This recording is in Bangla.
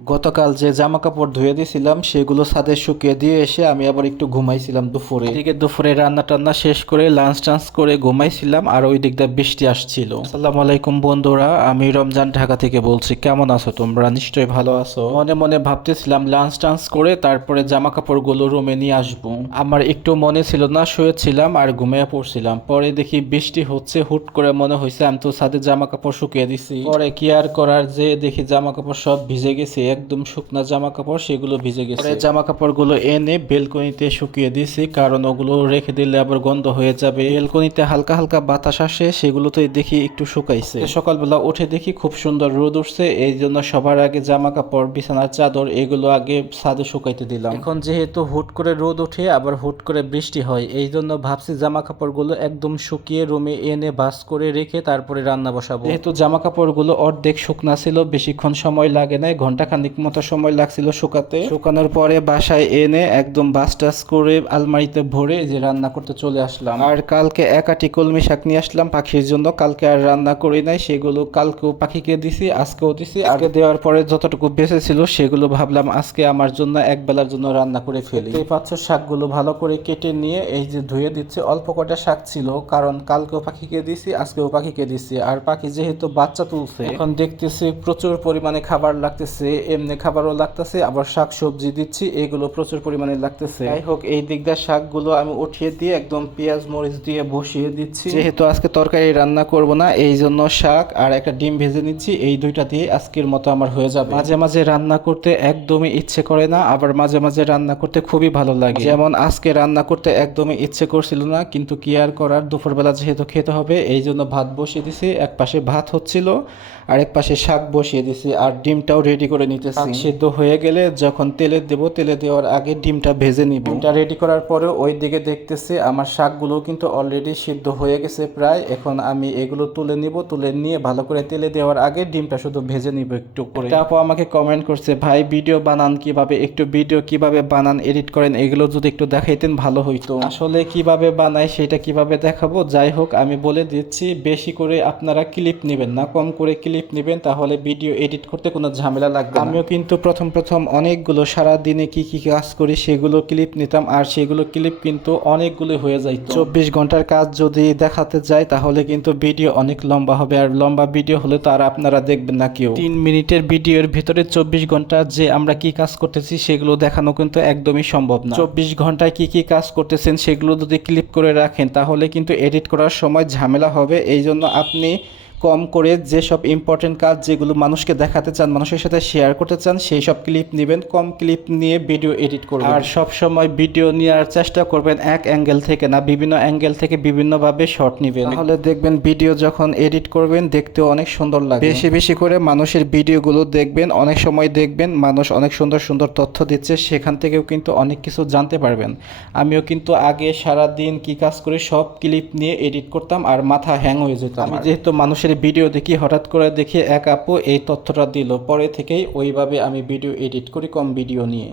গতকাল যে জামা কাপড় ধুয়ে দিয়েছিলাম সেগুলো ছাদে শুকিয়ে দিয়ে এসে আমি আবার একটু ঘুমাইছিলাম দুপুরে। এদিকে দুপুরে রান্না টান্না শেষ করে লাঞ্চ টাঞ্চ করে ঘুমাইছিলাম আর ওই দিকটা বৃষ্টি আসছিল। আসসালামু আলাইকুম বন্ধুরা, আমি রমজান ঢাকা থেকে বলছি। কেমন আছো তোমরা? নিশ্চয়ই ভালো আছো। মনে মনে ভাবতেছিলাম লাঞ্চ টাঞ্চ করে তারপরে জামা কাপড়গুলো রুমে নিয়ে আসবো। আমার একটু মনে ছিল না, শুয়েছিলাম আর ঘুমিয়ে পড়ছিলাম। পরে দেখি বৃষ্টি হচ্ছে, হুট করে মনে হয়েছে আমি তো ছাদে জামা কাপড় শুকিয়ে দিছি। পরে কি আর করার, যে দেখি জামা কাপড় সব ভিজে গেছে, একদম শুকনা জামা কাপড় সেগুলো ভিজে গেছে। পরে জামা কাপড়গুলো এনে বেলকনিতে শুকিয়ে দিছি, কারণ ওগুলো রেখে দিলে আবার গন্ধ হয়ে যাবে। বেলকনিতে হালকা হালকা বাতাস আসে, সেগুলোতে দেখি একটু শুকাইছে। সকালবেলা উঠে দেখি খুব সুন্দর রোদ উঠছে, এই জন্য সবার আগে জামা কাপড়, বিছানার চাদর এগুলো আগে ছাদে শুকাইতে দিলাম। এখন যেহেতু হুট করে রোদ ওঠে আবার হুট করে বৃষ্টি হয়, এই জন্য ভাবছি জামা কাপড়গুলো একদম শুকিয়ে রুমে এনে ভাঁজ করে রেখে তারপরে রান্না বসাবো। যেহেতু জামা কাপড়গুলো অর্ধেক শুকনা ছিল, বেশিক্ষণ সময় লাগে নাই, ঘন্টাখানিক মতো সময় লাগছিল শুকাতে। শুকানোর পরে বাসায় এনে একদম বাস টাস করে আলমারিতে ভরে যে রান্না করতে চলে আসলাম। আর কালকে একাটি কলমি শাক নিয়ে আসলাম পাখির জন্য, কালকে আর রান্না করি নাই, সেগুলো কালকেও পাখিকে দিছি, আজকেও দিছি। আগে দেওয়ার পরে যতটুকু বেঁচে ছিল সেগুলো ভাবলাম আজকে আমার জন্য একবেলার জন্য রান্না করে ফেলি। এই পাচ্ছ শাকগুলো ভালো করে কেটে নিয়ে এই যে ধুয়ে দিচ্ছে। অল্প কটা শাক ছিল, কারণ কালকেও পাখিকে দিছি, আজকেও পাখিকে দিছি। আর পাখি যেহেতু বাচ্চা তুলছে, এখন দেখতেছি প্রচুর পরিমাণে খাবার লাগতেছে, এমনি খাবারও লাগতেছে, আবার শাক সবজি দিচ্ছি, এগুলো প্রচুর পরিমাণে লাগতেছে। যাই হোক, এই দিকদার শাকগুলো আমি উঠিয়ে দিয়ে একদম পেঁয়াজ মরিচ দিয়ে বসিয়ে দিচ্ছি। যেহেতু আজকে তরকারি রান্না করব না, এই জন্য শাক আর একটা ডিম ভেজে নিচ্ছি, এই দুইটা দিয়ে আজকের মতো আমার হয়ে যাবে। মাঝে মাঝে রান্না করতে একদমই ইচ্ছে করে না, আবার মাঝে মাঝে রান্না করতে খুবই ভালো লাগে। যেমন আজকে রান্না করতে একদমই ইচ্ছে করছিল না, কিন্তু কি আর করার, দুপুরবেলা যেহেতু খেতে হবে এই জন্য ভাত বসিয়ে দিছি। এক পাশে ভাত হচ্ছিল, আরেক পাশে শাক বসিয়ে দিছি, আর ডিমটাও রেডি করে নিতেছি। সিদ্ধ হয়ে গেলে যখন তেলে দেব, তেলে দেওয়ার আগে ডিমটা ভেজে নিব। ডিমটা রেডি করার পরে ওই দিকে দেখতেছি আমার শাকগুলো কিন্তু অলরেডি সিদ্ধ হয়ে গেছে প্রায়। এখন আমি এগুলো তুলে নিব, তুলে নিয়ে ভালো করে তেলে দেওয়ার আগে ডিমটা শুধু ভেজে নিব একটু করে। আপু আমাকে কমেন্ট করছে, ভাই ভিডিও বানান কিভাবে, একটু ভিডিও কিভাবে বানান, এডিট করেন, এগুলো যদি একটু দেখাইতেন ভালো হইতো। আসলে কিভাবে বানাই সেটা কিভাবে দেখাবো, যাই হোক আমি বলে দিচ্ছি। বেশি করে আপনারা ক্লিপ নেবেন না, কম করে ক্লিপ নেবেন, তাহলে ভিডিও এডিট করতে কোনো ঝামেলা লাগবে না। আমিও কিন্তু প্রথম প্রথম অনেকগুলো, সারা দিনে কি কি কাজ করি সেগুলো ক্লিপ নিতাম, আর সেগুলো ক্লিপ কিন্তু অনেকগুলো হয়ে যাইত। 24 ঘন্টার কাজ যদি দেখাতে যাই তাহলে কিন্তু ভিডিও অনেক লম্বা হবে, আর লম্বা ভিডিও হলে তো আর আপনারা দেখবেন না কেউ। 3 মিনিটের ভিডিওর ভিতরে 24 ঘন্টা যে আমরা কি কাজ করতেছি সেগুলো দেখানো কিন্তু একদমই সম্ভব না। 24 ঘন্টায় কি কি কাজ করতেছেন সেগুলো যদি ক্লিপ করে রাখেন তাহলে কিন্তু এডিট করার সময় ঝামেলা হবে। এই জন্য আপনি কম করে যেসব ইম্পর্টেন্ট কাজ, যেগুলো মানুষকে দেখাতে চান, মানুষের সাথে শেয়ার করতে চান, সেই সব ক্লিপ নেবেন। কম ক্লিপ নিয়ে ভিডিও এডিট করবেন। আর সব সময় ভিডিও নেওয়ার চেষ্টা করবেন এক অ্যাঙ্গেল থেকে না, বিভিন্ন অ্যাঙ্গেল থেকে বিভিন্নভাবে শর্ট নেবেন, তাহলে দেখবেন ভিডিও যখন এডিট করবেন দেখতেও অনেক সুন্দর লাগে। বেশি বেশি করে মানুষের ভিডিওগুলো দেখবেন, অনেক সময় দেখবেন মানুষ অনেক সুন্দর সুন্দর তথ্য দিচ্ছে, সেখান থেকেও কিন্তু অনেক কিছু জানতে পারবেন। আমিও কিন্তু আগে সারা দিন কি কাজ করে সব ক্লিপ নিয়ে এডিট করতাম আর মাথা হ্যাং হয়ে যেত। আমি যেহেতু মানুষের ভিডিও দেখি, হঠাৎ করে দেখি এক আপু এই তথ্যটা দিল, পরে থেকেই ওইভাবে আমি ভিডিও এডিট করি কম ভিডিও নিয়ে।